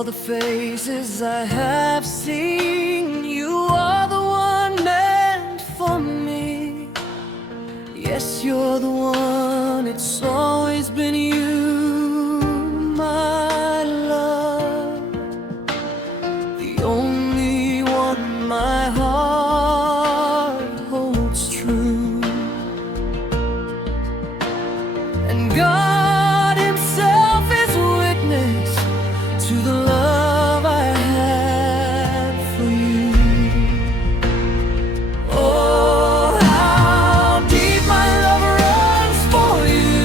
all the faces I have seen, you are the one meant for me. Yes, you're the one, it's always been you, my love. The only one my heart holds true. And God himself is witness to the love I have for you. Oh, how deep my love runs for you.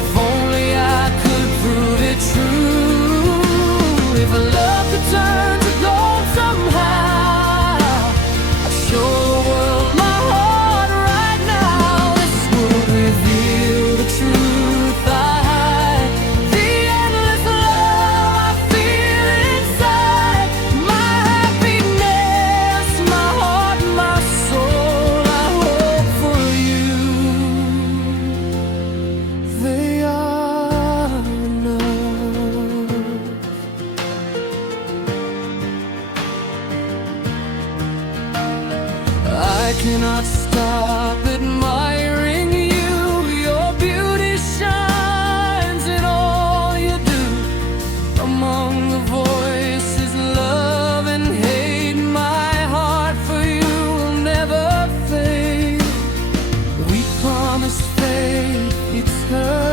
If only I could prove it true. If love could turn to gold somehow, I'd show the world my heart right now. This would reveal the truth I hide, the endless love I feel inside. My happiness, my heart, my soul, I hope for you. They are enough. I cannot stop admiring you. Your beauty shines in all you do. Among the voices, love and hate, my heart for you will never fade. We promised faith eternal.